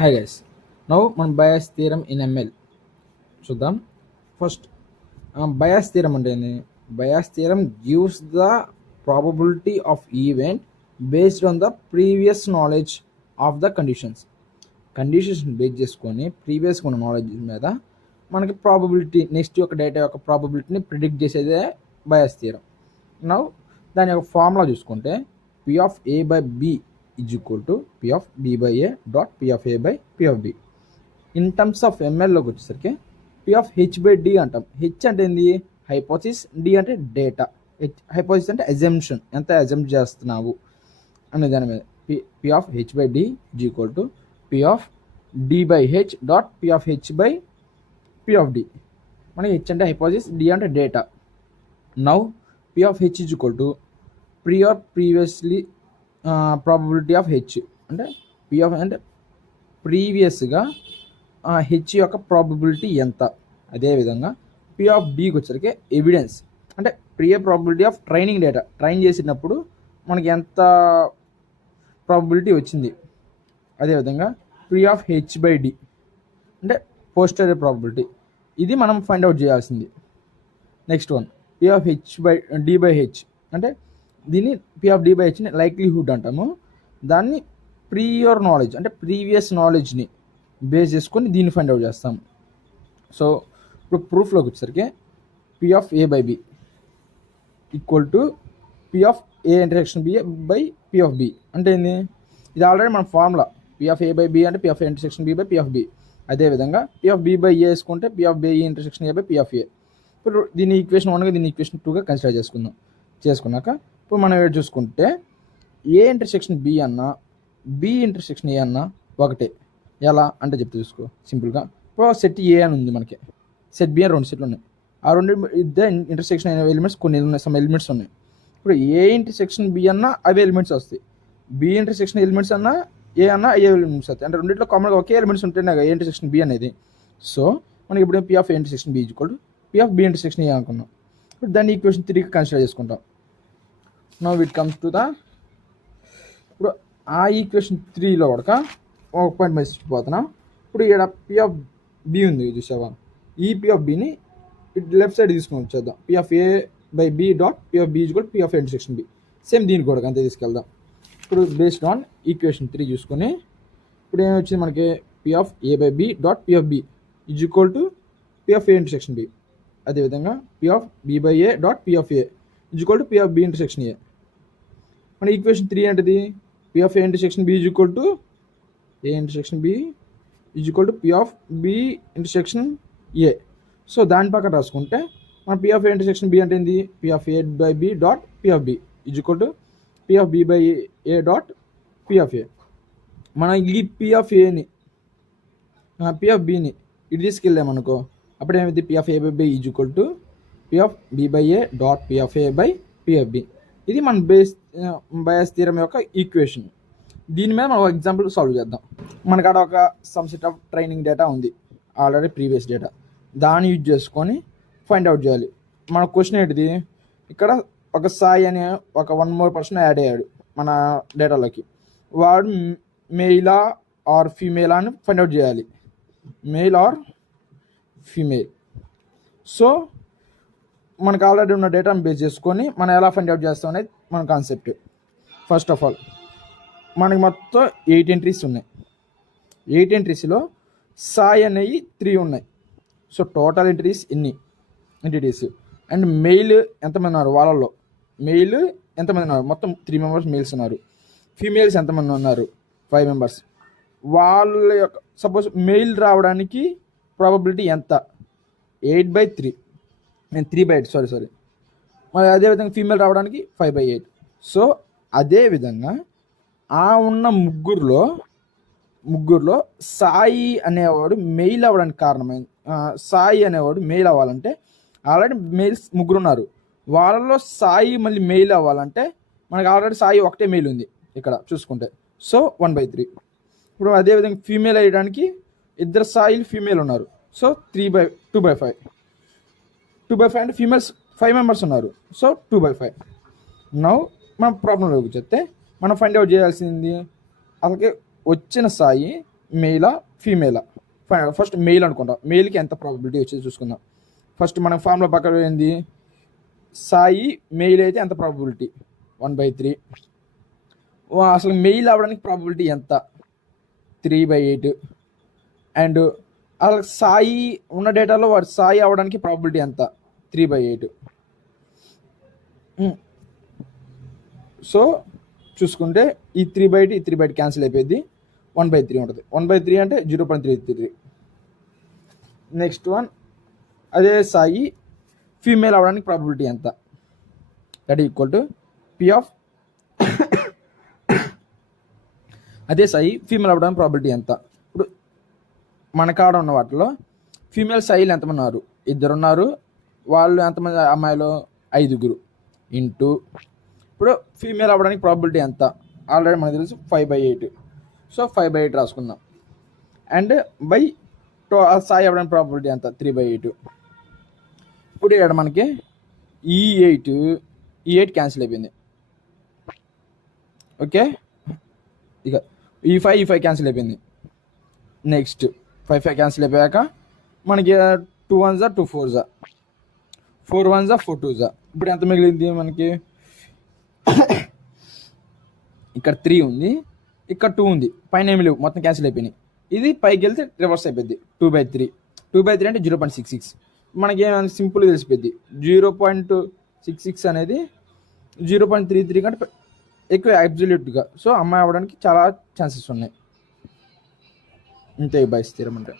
Hi guys, now మన bias theorem in ML చూద్దాం. First bias theorem అంటే ఏంది? Bias theorem gives the probability of event based on the previous knowledge of the conditions. Conditions base చేసుకొని ప్రీవియస్గా ఉన్న knowledge మీద మనకి probability next యొక్క డేటా యొక్క ప్రాబబిలిటీని ప్రిడిక్ట్ చేసేదే బయాస్ థియరం. నౌ దాని యొక్క ఫార్ములా చూసుకుంటే P of A by B is equal to P of B by A dot P of A by P of B. In terms of ఎంఎల్లోకి వచ్చేసరికి P of H by D అంటాం. H అంటే ఏంది? హైపోసిస్, D అంటే data. హైపోసిస్ అంటే assumption, ఎంత అజంప్ట్ చేస్తున్నావు అనే దాని మీద. P of H by D is equal to P of D by H dot P of H by P of D. మనకి హెచ్ అంటే హైపోసిస్, డి అంటే data. Now P of H is equal to previously probability of H, అంటే P of అంటే ప్రీవియస్గా H యొక్క probability ఎంత. అదేవిధంగా P of బికి వచ్చరికి ఎవిడెన్స్, అంటే probability of training data, train చేసినప్పుడు మనకి ఎంత ప్రాబబిలిటీ వచ్చింది. అదేవిధంగా P of H by D అంటే పోస్టీరియర్ ప్రాబబిలిటీ. ఇది మనం ఫైండ్ అవుట్ చేయాల్సింది. Next one P of H by D by H, అంటే దీన్ని పి ఆఫ్ డి బై హెచ్ని లైక్లీహుడ్ అంటాము. దాన్ని ప్రియర్ నాలెడ్జ్ అంటే ప్రీవియస్ నాలెడ్జ్ని బేస్ చేసుకొని దీన్ని ఫైండ్ అవుట్ చేస్తాము. సో ఇప్పుడు ప్రూఫ్లోకి వచ్చేసరికి P of A by B equal to P of A intersection B by P of B. అంటే ఏంది? ఇది ఆల్రెడీ మన formula. P of A by B అంటే P of A intersection B by P of B. అదేవిధంగా P of B by A వేసుకుంటే P of B intersection A by P of A. ఇప్పుడు దీన్ని equation 1గా దీన్ని equation 2గా consider చేసుకున్నాక ఇప్పుడు మనం ఏడు చూసుకుంటే ఏ ఇంటర్సెక్షన్ బి అన్నా బి ఇంటర్సెక్షన్ ఏ అన్నా ఒకటే. ఎలా అంటే చెప్తే చూసుకో సింపుల్గా. ఇప్పుడు సెట్ ఏ అని ఉంది, మనకి సెట్ బి అని 2 సెట్లు ఉన్నాయి. ఆ 2 ఇద్దరు ఇంటర్సెక్షన్ అయిన ఎలిమెంట్స్ కొన్ని ఉన్నాయి, సమ్ ఎలిమెంట్స్ ఉన్నాయి. ఇప్పుడు ఏ ఇంటర్సెక్షన్ బి అన్నా అవే ఎలిమెంట్స్ వస్తాయి, బి ఇంటర్సెక్షన్ ఎలిమెంట్స్ అన్నా ఏ అన్నా అయ్యే ఎలిమెంట్స్ వస్తాయి. అంటే రెండింటిలో కామన్గా ఒకే ఎలిమెంట్స్ ఉంటేనే ఏ ఇంటర్సెక్షన్ బి అనేది. సో మనకి ఇప్పుడు P of A intersection B equal to P of B intersection A అనుకున్నాం. ఇప్పుడు దాన్ని ఈక్వేషన్ 3కి కన్సిడర్ చేసుకుంటాం. Now it comes to the ఇప్పుడు ఆ ఈక్వేషన్ 3లో కూడా ఒక పాయింట్ మర్చిపోతున్నాం. ఇప్పుడు ఇక్కడ పి ఆఫ్ బి ఉంది చూసావా, ఈ పి ఆఫ్ బిని లెఫ్ట్ సైడ్ తీసుకొని వచ్చేద్దాం. P of A by B dot P of B is కూడా P of A intersection B. Same దీనికి కూడా అంతే తీసుకెళ్దాం. ఇప్పుడు బేస్డ్ ఆన్ ఈక్వేషన్ 3 చూసుకొని ఇప్పుడు ఏమి వచ్చింది మనకి? P of A by B dot P of B is equal to P of A intersection B. అదేవిధంగా P of B by A dot P of A is equal to P of B intersection A. మన equation 3 ఏంటిది? P of A intersection B is equal to A intersection B is equal to P of B intersection A. So దాని పక్కన రాసుకుంటే మన P of A intersection B అంటే ఏంది? P of A by B dot P of B is equal to P of B by A dot P of A. మనం ఈ P of ఏని P of బిని ఇటు తీసుకెళ్ళామనుకో, అప్పుడు ఏమైంది? P of A by B is equal to P of B by A dot P of A by P of B. ఇది మన బయాస్ థియరం యొక్క ఈక్వేషన్. దీని మీద మనం ఎగ్జాంపుల్ సాల్వ్ చేద్దాం. మనకాడ ఒక some set of training data ఉంది, already previous data. దాన్ని యూజ్ చేసుకొని ఫైండ్ అవుట్ చేయాలి. మన క్వశ్చన్ ఏంటిది? ఇక్కడ ఒక సాయి అనే ఒక 1 more పర్సన్ యాడ్ అయ్యాడు మన డేటాలోకి. వాడు మెయిలా ఆర్ ఫీమేలా అని ఫైండ్ అవుట్ చేయాలి, మెయిల్ ఆర్ ఫీమేల్. సో మనకు ఆల్రెడీ ఉన్న డేటాను బేస్ చేసుకొని మనం ఎలా ఫైండ్ అవుట్ చేస్తాం అనేది మన కాన్సెప్ట్. ఫస్ట్ ఆఫ్ ఆల్ మనకి మొత్తం 8 ఎంట్రీస్ ఉన్నాయి. 8 ఎంట్రీస్లో సాయి అనేవి 3 ఉన్నాయి. సో టోటల్ ఎంట్రీస్ ఎన్ని ఎంటిటీస్? అండ్ మెయిల్ ఎంతమంది ఉన్నారు వాళ్ళల్లో? మెయిల్ ఎంతమంది ఉన్నారు? మొత్తం 3 members మెయిల్స్ ఉన్నారు. ఫీమేల్స్ ఎంతమంది ఉన్నారు? 5 members. వాళ్ళ యొక్క సపోజ్ మెయిల్ రావడానికి ప్రాబబిలిటీ ఎంత? 8/3. నేను 3/8 సారీ. మరి అదేవిధంగా ఫీమేల్ రావడానికి 5/8. సో అదేవిధంగా ఆ ఉన్న ముగ్గురులో సాయి అనేవాడు మెయిల్ అవ్వడానికి కారణమైంది. సాయి అనేవాడు మెయిల్ అవ్వాలంటే ఆల్రెడీ మెయిల్స్ 3 ఉన్నారు. వాళ్ళలో సాయి మళ్ళీ మెయిల్ అవ్వాలంటే మనకి ఆల్రెడీ సాయి ఒకటే మెయిల్ ఉంది ఇక్కడ చూసుకుంటే. సో 1/3. ఇప్పుడు అదేవిధంగా ఫీమేల్ అయ్యడానికి 2 సాయిలు ఫీమేల్ ఉన్నారు. సో 2/5. 2/5 అంటే ఫీమేల్స్ 5 members ఉన్నారు. సో 2/5. నౌ మన ప్రాబ్లంలోకి చెప్తే మనం ఫైండ్ అవుట్ చేయాల్సింది అలాగే వచ్చిన సాయి మెయిలా ఫీమేలా? ఫస్ట్ మెయిల్ అనుకుంటా. మెయిల్కి ఎంత ప్రాబిలిటీ వచ్చేది చూసుకుందాం. ఫస్ట్ మనం ఫార్ములా పక్కన ఏంది, సాయి మెయిల్ అయితే ఎంత ప్రాబిలిటీ 1/3. అసలు మెయిల్ అవ్వడానికి ప్రాబిలిటీ ఎంత 3/8. అండ్ అసలు సాయి ఉన్న డేటాలో వాడు సాయి అవ్వడానికి ప్రాబిలిటీ ఎంత 3/8. సో చూసుకుంటే ఈ 3/8 ఈ 3/8 క్యాన్సిల్ అయిపోయింది, 1/3 ఉంటుంది. 1/3 అంటే 0.33. నెక్స్ట్ వన్, అదే సాయి ఫీమేల్ అవ్వడానికి ప్రాబిలిటీ ఎంత, that equal to P of అదే సాయి ఫీమేల్ అవ్వడానికి ప్రాబిలిటీ ఎంత. ఇప్పుడు మన కాడ ఉన్న వాటిలో ఫీమేల్ సాయిలు ఎంతమంది ఉన్నారు, 2 ఉన్నారు. వాళ్ళు ఎంతమంది అమ్మాయిలు, 5 ఇంటూ ఇప్పుడు ఫీమేల్ అవ్వడానికి ప్రాబిలిటీ ఎంత, ఆల్రెడీ మనకు తెలుసు 5/8. సో 5/8 రాసుకుందాం. అండ్ బై సాయి అవ్వడానికి ప్రాబిలిటీ ఎంత 3/8. ఇప్పుడు ఇక్కడ మనకి ఈ 8 క్యాన్సిల్ అయిపోయింది. ఓకే, ఇక ఈ 5 క్యాన్సిల్ అయిపోయింది. నెక్స్ట్ 5 క్యాన్సిల్ అయిపోయాక మనకి 2 1s 2 4s 4 1s 4 2s. ఇప్పుడు ఎంత మిగిలింది మనకి, ఇక్కడ 3 ఉంది, ఇక్కడ 2 ఉంది, పైన ఏమి లేవు, మొత్తం క్యాన్సిల్ అయిపోయినాయి. ఇది పైకి వెళ్తే రివర్స్ అయిపోద్ది, 2/3 అంటే 0.66. మనకి ఏమైనా సింపుల్గా తెలిసిపోద్ది, 0.66 అనేది 0.33 కంటే ఎక్కువ అబ్జల్యూట్గా. సో అమ్మాయి అవ్వడానికి చాలా ఛాన్సెస్ ఉన్నాయి. ఇంతే బయస్ స్థిరం అంటే.